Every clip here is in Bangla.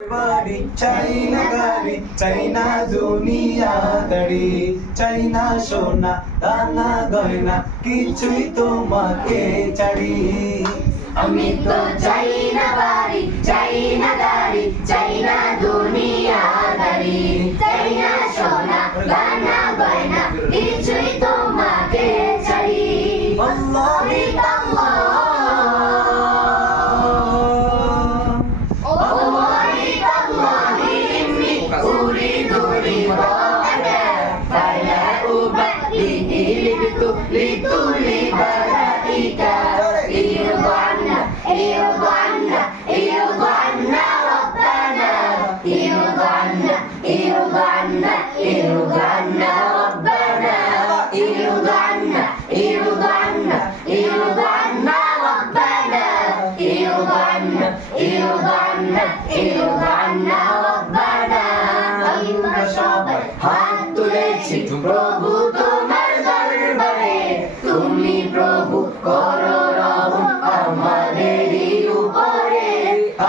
বাড়ি চাই না গাড়ি চাই না দুনিয়াদারি চাই না সোনা দানা গয়না কিছুই তোমাকে ছাড়ি আমি তো চাই না বাড়ি চাই না গাড়ি চাই না দুনিয়াদারি চাই না সোনা দানা গয়না কিছুই তোমাকে ছাড়ি আল্লাহি হাত তুলেছি প্রভু তোমার দরবারে তুমি প্রভু করো রহম আমাদেরই উপরে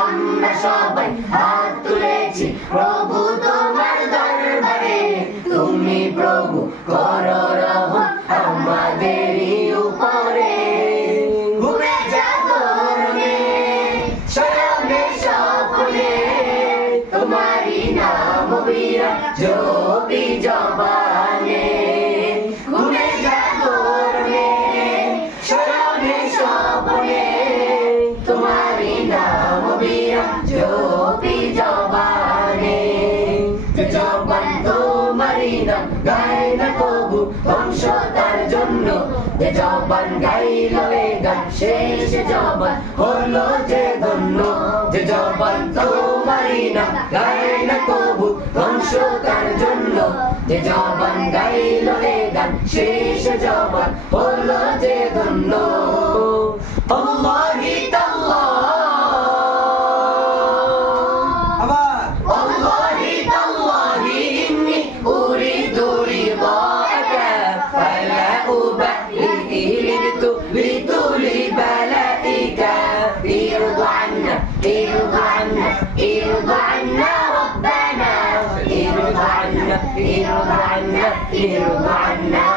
আমরা সবাই হাত তুলেছি প্রভু তোমার দরবারে তুমি প্রভু করো রহম আমাদেরই উপরে ঘুমে জাগরণে শয়নে স্বপ্নে তোমারি নাম বিরাট জপি জবানে ঘুমে জাগরণে শয়নে স্বপ্নে তোমারি নাম বিরাট জপি জবানে জবান তোমারি নাম গায় না কবু ধ্বংস তার জন্য যে জবান গাইল এ গান শেষ জবান হলো যে ধন্য যে জবান তোমারি নাম গায় না কবু ধ্বংস তার জন্য যে জবান গাইল এ গান শেষ জবান হলো যে ধন্য আল্লাহি তাআলা আবার والله تالله إني أريد رضاك فلا أبالي لطول بلائك ارضى عنا ارضى عنا ارضى عنا ربنا ارضى عنا ارضى عنا ارضى عنا